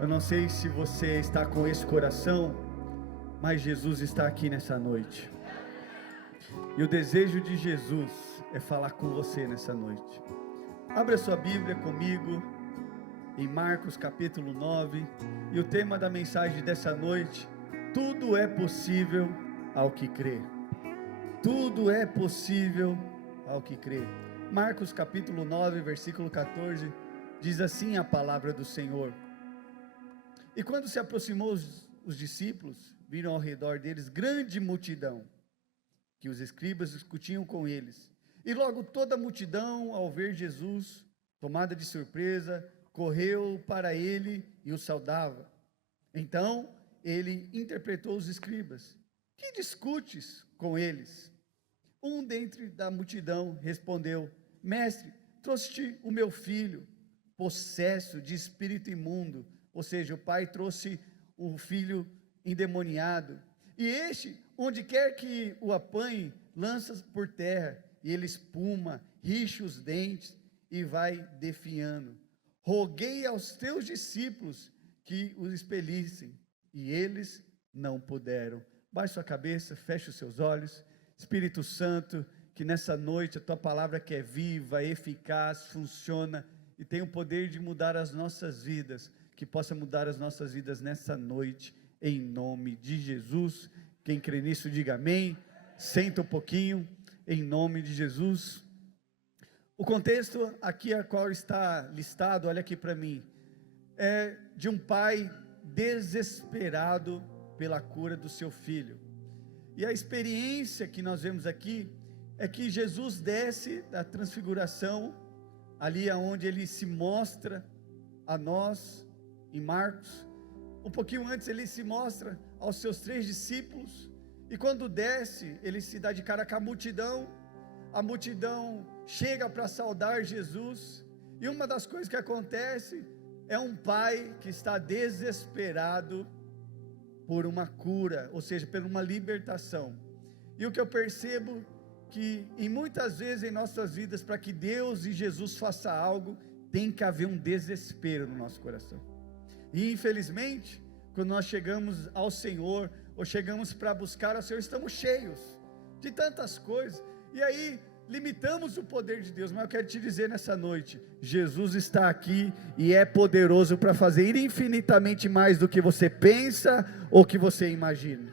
Eu não sei se você está com esse coração, mas Jesus está aqui nessa noite. E o desejo de Jesus é falar com você nessa noite. Abra sua Bíblia comigo em Marcos capítulo 9. E o tema da mensagem dessa noite: tudo é possível ao que crê. Tudo é possível ao que crê. Marcos capítulo 9, versículo 14, diz assim a palavra do Senhor: e quando se aproximou os discípulos, viram ao redor deles grande multidão, que os escribas discutiam com eles. E logo toda a multidão, ao ver Jesus, tomada de surpresa, correu para ele e o saudava. Então ele interpretou os escribas: que discutes com eles? Um dentre da multidão respondeu: mestre, trouxe-te o meu filho, possesso de espírito imundo. Ou seja, o pai trouxe o filho endemoniado. E este, onde quer que o apanhe, lança por terra, e ele espuma, rixa os dentes e vai definhando. Roguei aos teus discípulos que os expelissem, e eles não puderam. Baixe sua cabeça, feche os seus olhos. Espírito Santo, que nessa noite a tua palavra que é viva, eficaz, funciona e tem o poder de mudar as nossas vidas, que possa mudar as nossas vidas nessa noite, em nome de Jesus. Quem crê nisso, diga amém. Senta um pouquinho, em nome de Jesus. O contexto aqui a qual está listado, olha aqui para mim, é de um pai desesperado pela cura do seu filho. E a experiência que nós vemos aqui é que Jesus desce da transfiguração, ali aonde ele se mostra a nós, em Marcos. Um pouquinho antes ele se mostra aos seus 3 discípulos, e quando desce, ele se dá de cara com a multidão chega para saudar Jesus, e uma das coisas que acontece, é um pai que está desesperado por uma cura, ou seja, por uma libertação. E o que eu percebo, que em muitas vezes em nossas vidas, para que Deus e Jesus faça algo, tem que haver um desespero no nosso coração. E infelizmente, quando nós chegamos ao Senhor, ou chegamos para buscar ao Senhor, estamos cheios de tantas coisas, e aí limitamos o poder de Deus. Mas eu quero te dizer nessa noite, Jesus está aqui, e é poderoso para fazer infinitamente mais do que você pensa, ou que você imagina.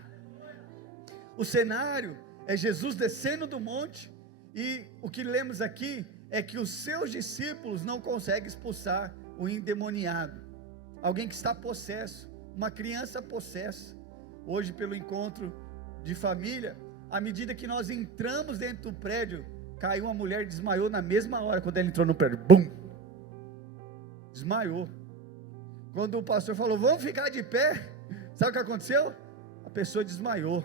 O cenário é Jesus descendo do monte, e o que lemos aqui, é que os seus discípulos não conseguem expulsar o endemoniado, alguém que está possesso, uma criança possessa. Hoje, pelo encontro de família, à medida que nós entramos dentro do prédio, caiu uma mulher e desmaiou na mesma hora, quando ela entrou no prédio, bum, desmaiou. Quando o pastor falou, vamos ficar de pé, sabe o que aconteceu? A pessoa desmaiou.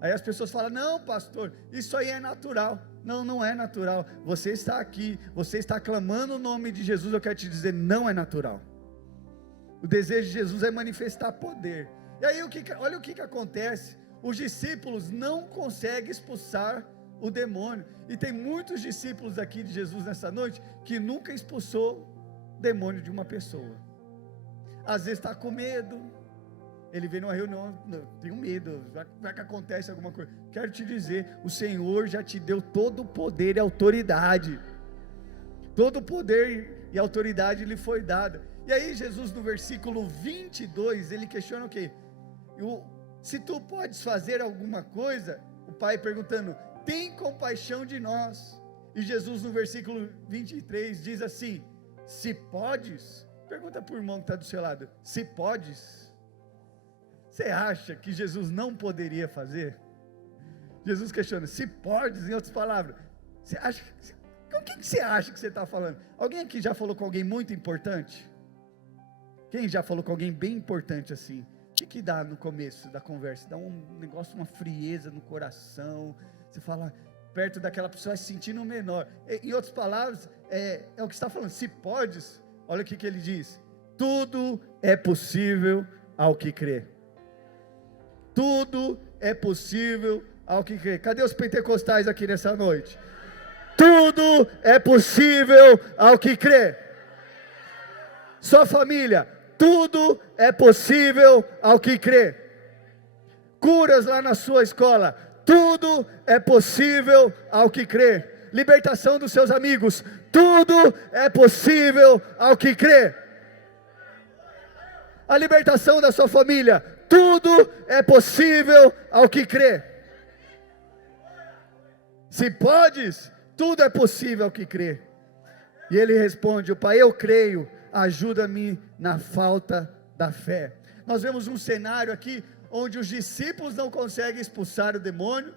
Aí as pessoas falam, não pastor, isso aí é natural. Não, não é natural. Você está aqui, você está clamando o nome de Jesus, eu quero te dizer, não é natural. O desejo de Jesus é manifestar poder. E aí olha o que acontece, os discípulos não conseguem expulsar o demônio, e tem muitos discípulos aqui de Jesus nessa noite, que nunca expulsou o demônio de uma pessoa. Às vezes está com medo, ele vem numa reunião, tenho medo, vai que acontece alguma coisa. Quero te dizer, o Senhor já te deu todo o poder e autoridade, todo o poder e autoridade lhe foi dada. E aí Jesus, no versículo 22, ele questiona o quê? Se tu podes fazer alguma coisa, o pai perguntando, tem compaixão de nós. E Jesus, no versículo 23, diz assim, se podes, pergunta para o irmão que está do seu lado, se podes, você acha que Jesus não poderia fazer? Jesus questiona, se podes, em outras palavras, você acha, com quem que você acha que você está falando? Alguém aqui já falou com alguém muito importante? Quem já falou com alguém bem importante assim? O que dá no começo da conversa? Dá um negócio, uma frieza no coração, você fala, perto daquela pessoa, se sentindo menor. Em outras palavras, é o que está falando, se podes, olha o que ele diz, tudo é possível ao que crê. Tudo é possível ao que crê. Cadê os pentecostais aqui nessa noite? Tudo é possível ao que crê. Sua família, tudo é possível ao que crê. Curas lá na sua escola, tudo é possível ao que crê. Libertação dos seus amigos, tudo é possível ao que crê. A libertação da sua família, tudo é possível ao que crê. Se podes, tudo é possível ao que crê. E ele responde: o Pai, eu creio, ajuda-me na falta da fé. Nós vemos um cenário aqui onde os discípulos não conseguem expulsar o demônio.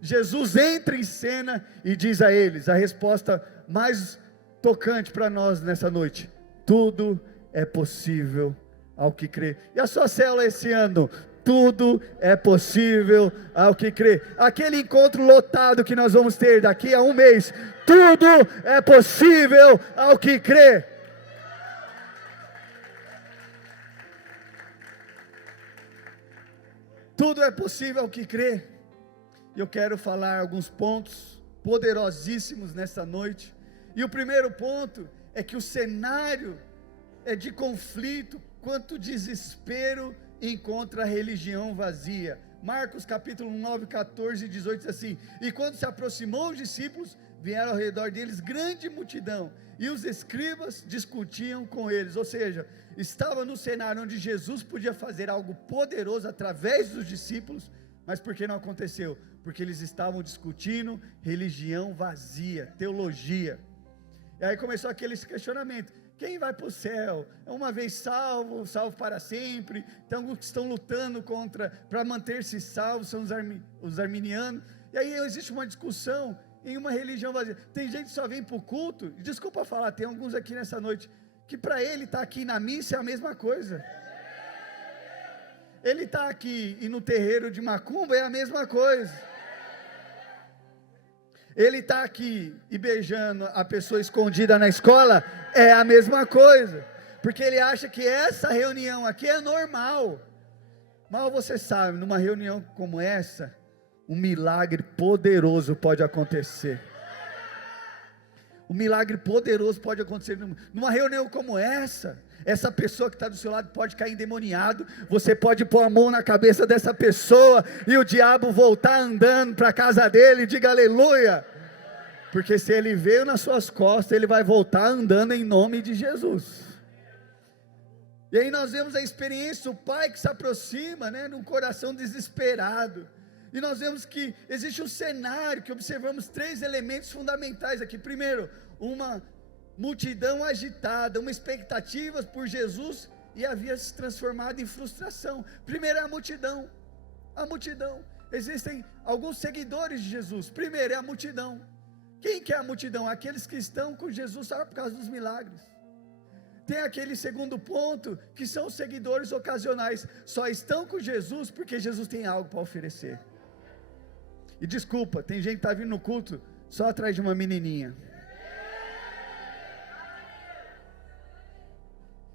Jesus entra em cena e diz a eles a resposta mais tocante para nós nessa noite: tudo é possível ao que crê. E a sua célula esse ano: tudo é possível ao que crê. Aquele encontro lotado que nós vamos ter daqui a um mês, tudo é possível ao que crê. Tudo é possível ao que crê. E eu quero falar alguns pontos poderosíssimos nessa noite. E o primeiro ponto é que o cenário é de conflito, quanto desespero encontra a religião vazia. Marcos capítulo 9, 14 e 18 diz assim: e quando se aproximou os discípulos, vieram ao redor deles grande multidão, e os escribas discutiam com eles. Ou seja, estava no cenário onde Jesus podia fazer algo poderoso através dos discípulos, mas por que não aconteceu? Porque eles estavam discutindo religião vazia, teologia. E aí começou aquele questionamento: quem vai para o céu? É uma vez salvo, salvo para sempre. Tem alguns que estão lutando para manter-se salvos, são os arminianos. E aí existe uma discussão em uma religião vazia. Tem gente que só vem para o culto, desculpa falar, tem alguns aqui nessa noite, que para ele estar aqui na missa é a mesma coisa. Ele está aqui e no terreiro de macumba é a mesma coisa. Ele está aqui e beijando a pessoa escondida na escola é a mesma coisa, porque ele acha que essa reunião aqui é normal. Mal você sabe, numa reunião como essa, um milagre poderoso pode acontecer. Um milagre poderoso pode acontecer numa reunião como essa. Essa pessoa que está do seu lado pode cair endemoniado. Você pode pôr a mão na cabeça dessa pessoa e o diabo voltar andando para a casa dele. Diga aleluia. Porque se ele veio nas suas costas, ele vai voltar andando em nome de Jesus. E aí nós vemos a experiência do pai que se aproxima, num coração desesperado. E nós vemos que existe um cenário que observamos 3 elementos fundamentais aqui. Primeiro, uma multidão agitada, uma expectativa por Jesus, e havia se transformado em frustração. Primeiro é a multidão. Existem alguns seguidores de Jesus. Primeiro é a multidão. Quem que é a multidão? Aqueles que estão com Jesus só por causa dos milagres. Tem aquele segundo ponto, que são os seguidores ocasionais, só estão com Jesus porque Jesus tem algo para oferecer. E desculpa, tem gente que está vindo no culto só atrás de uma menininha.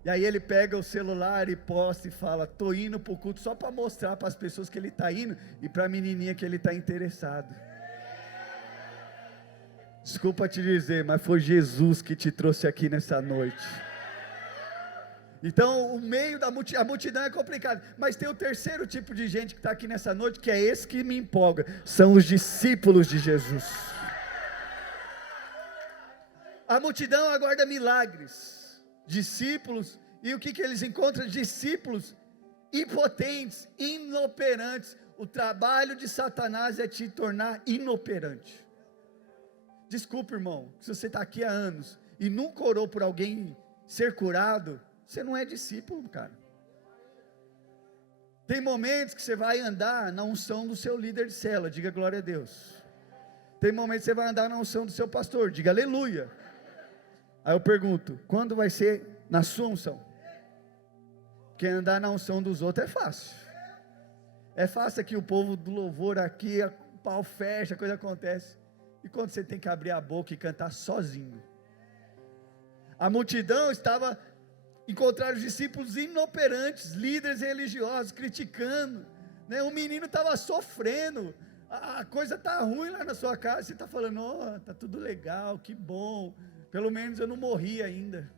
E aí ele pega o celular e posta e fala: estou indo para o culto só para mostrar para as pessoas que ele está indo, e para a menininha que ele está interessado. Desculpa te dizer, mas foi Jesus que te trouxe aqui nessa noite. Então o meio da a multidão é complicado. Mas tem o terceiro tipo de gente que está aqui nessa noite, que é esse que me empolga. São os discípulos de Jesus. A multidão aguarda milagres. Discípulos, e o que eles encontram? Discípulos impotentes, inoperantes. O trabalho de Satanás é te tornar inoperante. Desculpa, irmão, se você está aqui há anos e nunca orou por alguém ser curado, você não é discípulo, cara. Tem momentos que você vai andar na unção do seu líder de célula, diga glória a Deus. Tem momentos que você vai andar na unção do seu pastor, diga aleluia. Aí eu pergunto: quando vai ser na sua unção? Porque andar na unção dos outros é fácil. É fácil que o povo do louvor aqui, o pau fecha, a coisa acontece. E quando você tem que abrir a boca e cantar sozinho? A multidão estava encontrando os discípulos inoperantes, líderes religiosos, criticando, o menino estava sofrendo, a coisa está ruim lá na sua casa, você está falando: oh, está tudo legal, que bom, pelo menos eu não morri ainda.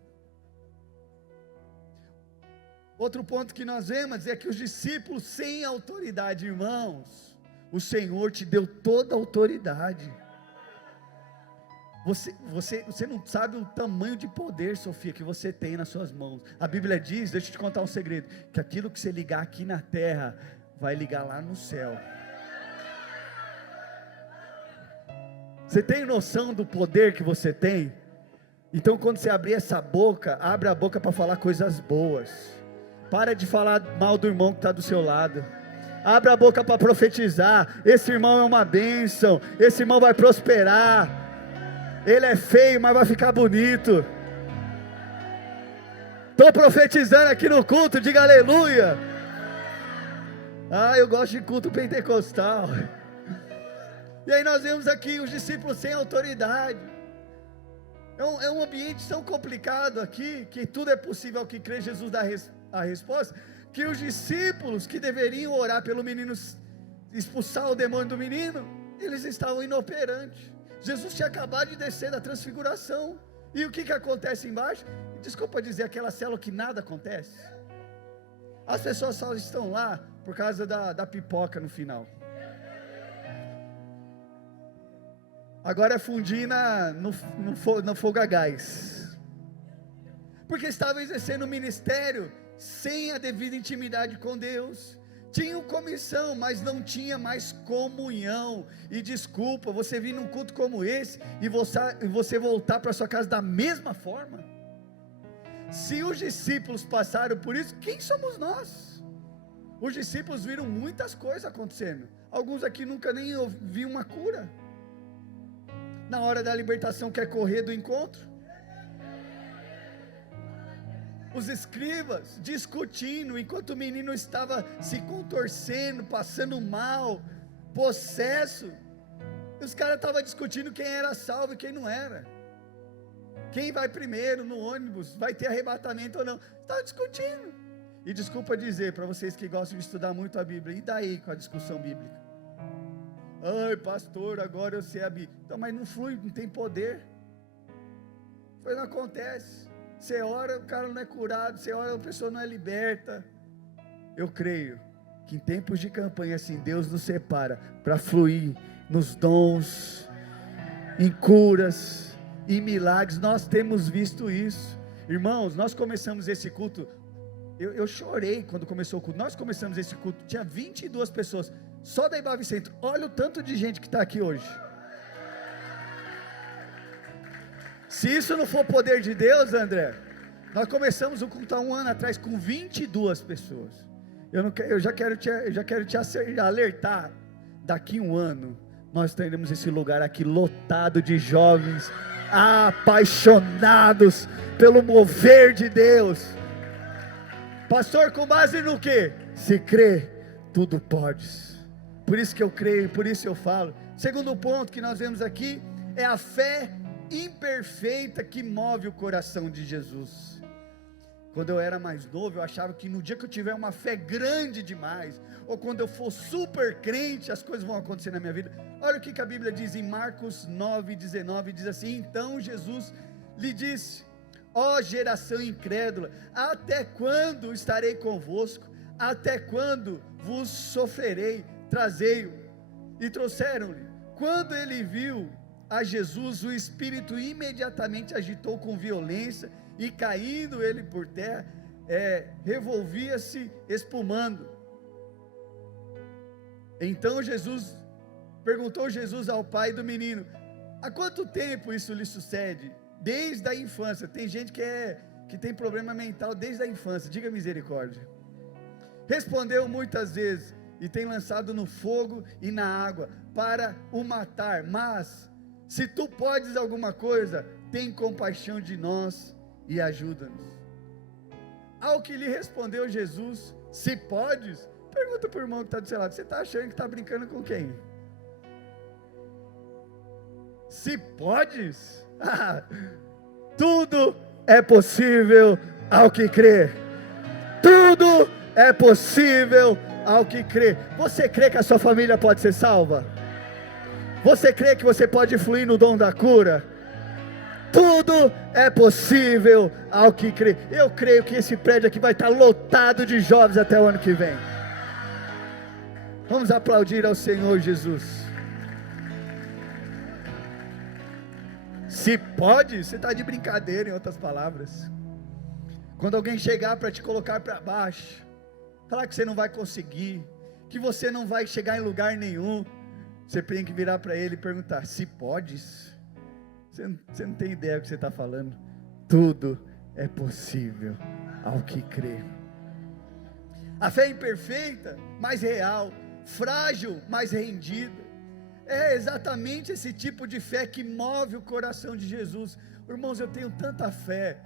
Outro ponto que nós vemos é que os discípulos sem autoridade, irmãos, o Senhor te deu toda a autoridade. Você não sabe o tamanho de poder, Sofia, que você tem nas suas mãos. A Bíblia diz, deixa eu te contar um segredo, que aquilo que você ligar aqui na terra, vai ligar lá no céu. Você tem noção do poder que você tem? Então quando você abrir essa boca, abre a boca para falar coisas boas. Para de falar mal do irmão que está do seu lado. Abre a boca para profetizar. Esse irmão é uma bênção. Esse irmão vai prosperar. Ele é feio, mas vai ficar bonito. Estou profetizando aqui no culto, diga aleluia. Eu gosto de culto pentecostal. E aí nós vemos aqui os discípulos sem autoridade. É um ambiente tão complicado aqui, que tudo é possível ao que crê. Jesus dá a resposta, que os discípulos que deveriam orar pelo menino, expulsar o demônio do menino, eles estavam inoperantes. Jesus tinha acabado de descer da transfiguração, e o que acontece embaixo? Desculpa dizer, aquela célula que nada acontece. As pessoas só estão lá por causa da pipoca no final. Agora é fundir no fogo a gás, porque estavam exercendo o ministério sem a devida intimidade com Deus. Tinham comissão, mas não tinha mais comunhão. E desculpa, você vir num culto como esse e você voltar para sua casa da mesma forma. Se os discípulos passaram por isso, quem somos nós? Os discípulos viram muitas coisas acontecendo. Alguns aqui nunca nem ouviram uma cura. Na hora da libertação quer correr do encontro. Os escribas discutindo, enquanto o menino estava se contorcendo, passando mal, possesso. Os caras estavam discutindo quem era salvo e quem não era. Quem vai primeiro no ônibus, vai ter arrebatamento ou não. Estavam discutindo. E desculpa dizer para vocês que gostam de estudar muito a Bíblia, e daí com a discussão bíblica? Ai pastor, agora eu sei a Bíblia. Então, mas não flui, não tem poder. Foi, não acontece. Você ora, o cara não é curado. Você ora, a pessoa não é liberta. Eu creio que em tempos de campanha assim, Deus nos separa para fluir nos dons, em curas, em milagres. Nós temos visto isso. Irmãos, nós começamos esse culto, eu chorei quando começou o culto. Nós começamos esse culto, tinha 22 pessoas, só da Ibavi Centro. Olha o tanto de gente que está aqui hoje. Se isso não for poder de Deus, André, nós começamos o culto há um ano atrás com 22 pessoas. Eu já quero te alertar, daqui um ano, nós teremos esse lugar aqui lotado de jovens, apaixonados pelo mover de Deus. Pastor, com base no que? Se crê, tudo podes. Por isso que eu creio, por isso eu falo. Segundo ponto que nós vemos aqui, é a fé imperfeita que move o coração de Jesus. Quando eu era mais novo, eu achava que no dia que eu tiver uma fé grande demais, ou quando eu for super crente, as coisas vão acontecer na minha vida. Olha o que a Bíblia diz em Marcos 9:19, diz assim: então Jesus lhe disse: ó geração incrédula, até quando estarei convosco? Até quando vos sofrerei? Trazei-o. E trouxeram-lhe. Quando ele viu a Jesus, o espírito imediatamente agitou com violência, e caindo ele por terra, revolvia-se espumando. Então perguntou Jesus ao pai do menino: há quanto tempo isso lhe sucede? Desde a infância. Tem gente que tem problema mental desde a infância, diga misericórdia. Respondeu muitas vezes, e tem lançado no fogo e na água, para o matar. Mas, se tu podes alguma coisa, tem compaixão de nós e ajuda-nos. Ao que lhe respondeu Jesus: se podes, pergunta para o irmão que está do seu lado, você está achando que está brincando com quem? Se podes? Tudo é possível ao que crê. Tudo é possível ao que crê. Você crê que a sua família pode ser salva? Você crê que você pode fluir no dom da cura? Tudo é possível ao que crê. Eu creio que esse prédio aqui vai estar lotado de jovens até o ano que vem. Vamos aplaudir ao Senhor Jesus. Se pode, você está de brincadeira, em outras palavras. Quando alguém chegar para te colocar para baixo, falar que você não vai conseguir, que você não vai chegar em lugar nenhum, você tem que virar para ele e perguntar: se podes? Você não tem ideia do que você está falando. Tudo é possível ao que crê. A fé é imperfeita, mas real, frágil, mas rendida. É exatamente esse tipo de fé que move o coração de Jesus. Irmãos, eu tenho tanta fé.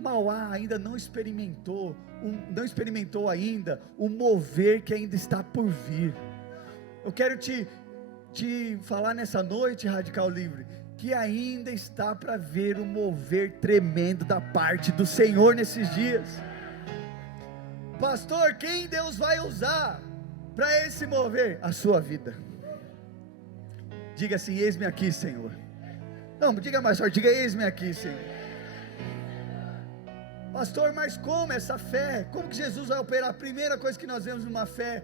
Mauá ainda não experimentou ainda o mover que ainda está por vir. Eu quero te falar nessa noite, Radical Livre, que ainda está para ver o mover tremendo da parte do Senhor nesses dias. Pastor, quem Deus vai usar para esse mover? A sua vida. Diga assim: eis-me aqui, Senhor. Não, diga mais forte, diga: eis-me aqui, Senhor. Pastor, mas como essa fé? Como que Jesus vai operar? A primeira coisa que nós vemos numa fé